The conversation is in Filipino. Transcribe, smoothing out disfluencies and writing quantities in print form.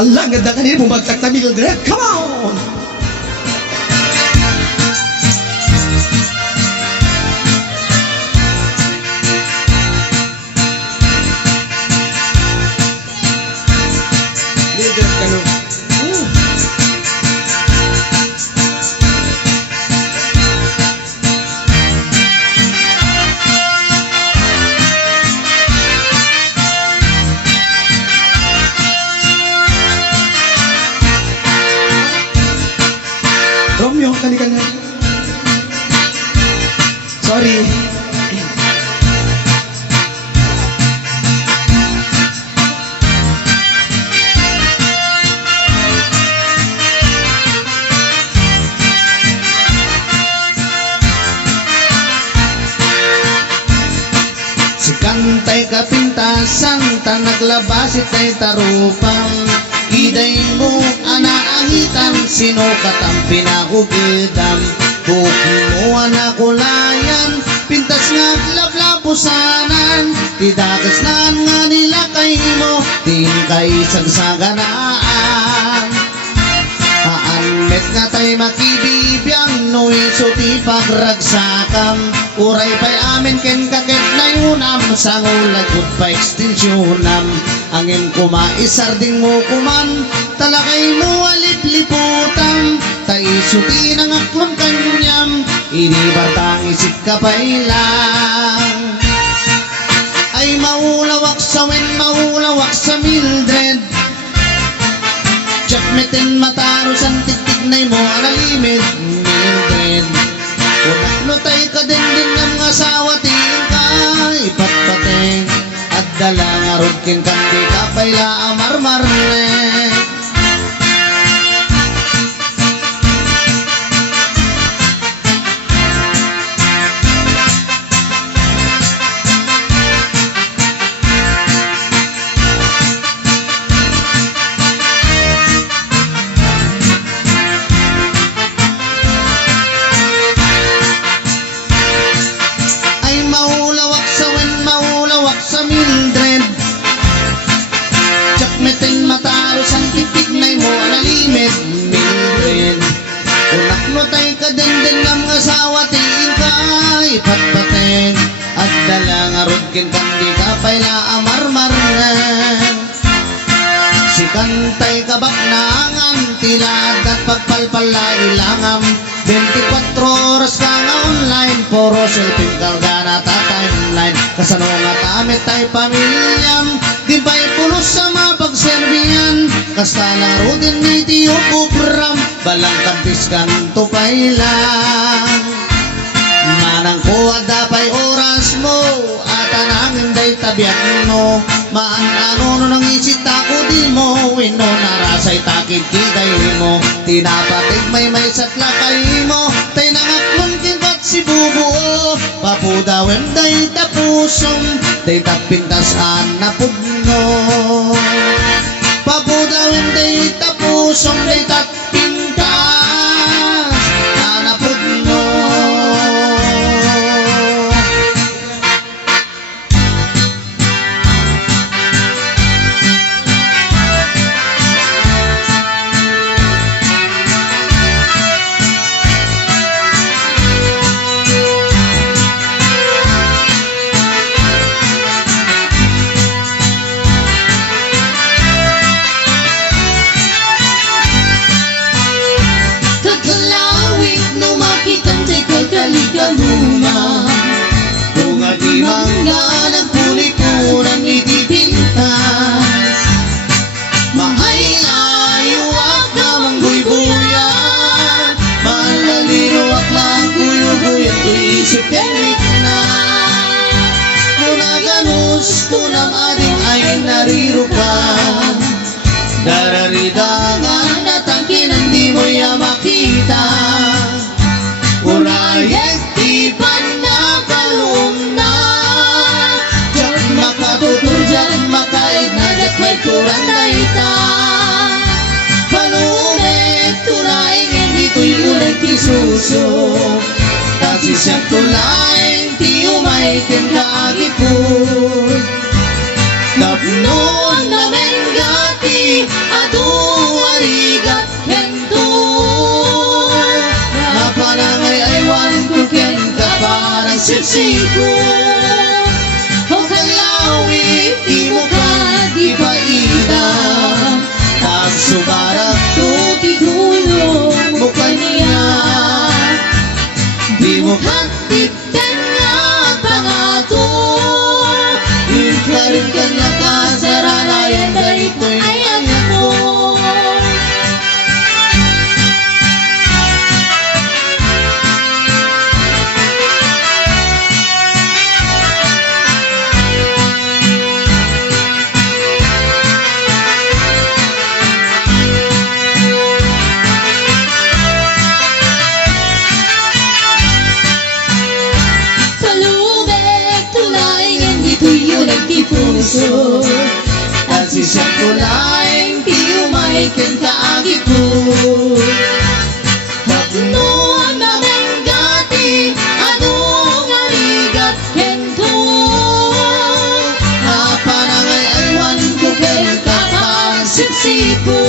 Hala, ang ganda kanina bumagsak na Mildred. Come on! Mildred, ano? Romeo, halika na. Sorry. Si kantay kapintasan, ta naglabas itay tarupang. Iday mo anaahitan, sino katang pinahugidam. Bukong mo anakulayan, pintas nga lablabusanan. Tidakas na nga nila kay mo, din kay sagsaganaan. Haanmet nga tay makibibiyang, no isuti pagragsakam. Uray pa'y amin ken kaket na yunam, sangulagot pa ekstensyonam. Angin kumaisarding mo kuman, talakay mo alipliputam. Taisuti ng aklong kanyam, inibartang isip ka pailang. Ay maulawak sa maulawak sa Mildred. Jakmetin mataros ang tiktignay mo analimid Mildred. Unakno tay ka din ng asawa tingin ka ipatpateng. At dala nga rod king kandi ka paila amarmarne. Sa Mildred, Jakmetin mataros ang tipignay mo analimid Mildred. Unakno tay ka din ng asawa tingin ka ipatpateng. At dala nga rod kin kandi ka paila amarmarnen. Si kantay kabak naangan, tilad at pagpalpala ilangam. 24 oras ka nga online, poro selfie kalgana ta timeline. Kasano nga tamit tay pamilyam, di ba'y pulos sa mapagserbihan. Kasta lang rodin ni tiyo kubram, balang kampis kanto pailang. Manang ko adapay oras mo, at anangin day tabiak mo. Maan ano nang isita ko di mo, wino narasay takid kiday mo. Tinapatig may satlakay mo, tay nangaklon kinkat si bubuo. Papudawem day tapusong, day tapintasan na pugno. Papudawem day tapusong, day tapintas na pugno. Kaluma kung adi mangga nagpuni-punan itipintas. Mahay-ayo ak na mangguy-buyan, malalino ak lang guyo-guyan isip kenik na. Kunaganus kunang ading ay narirukan, dararidangan at ang kinandi mo ya makita. Unayet di panapalumna, jak makatutur jak makaid na jak may kurang daita. Panumet tunaing dito'y ulit isuso, kasi siyang tulaing ti umay ken kaagipun. Tapno namin gati atu siko o kalawi di mo ka di pa ida tag subarak Tuti dulo mo kaniya di mo Hatid ka nga pangato Ikarin ka na kasaranayan dahito Ay ako Sa lubek tulayan dito'y nagtipuso At si siya kulaing di umahikin ka agipo No namenggati ano nga ligat kento Napanangay aywan ko kay kapansipsipo